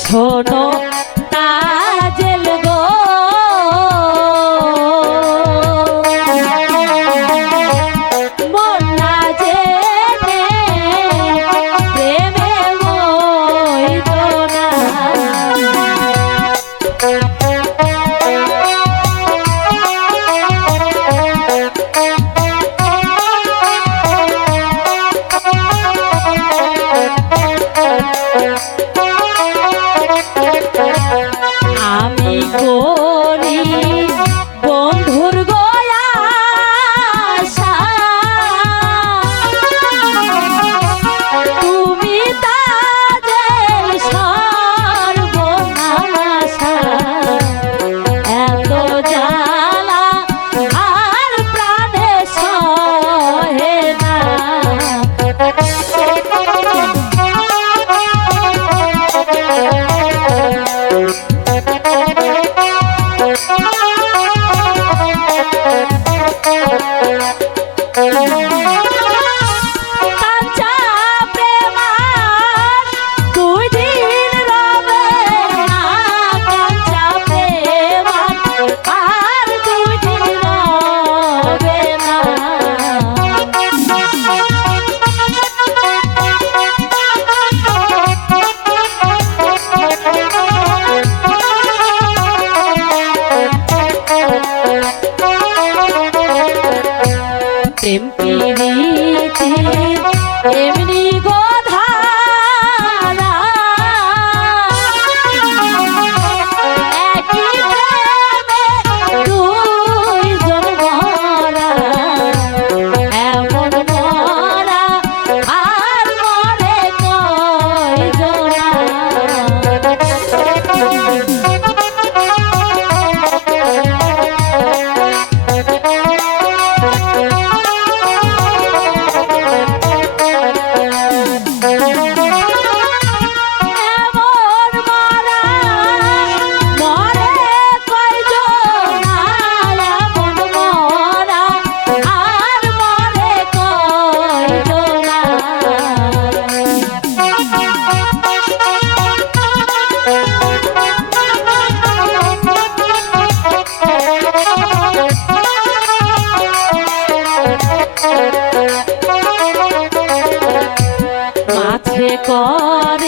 শোনো আমি গো ఏం పీడితే ఏమిటి recorde.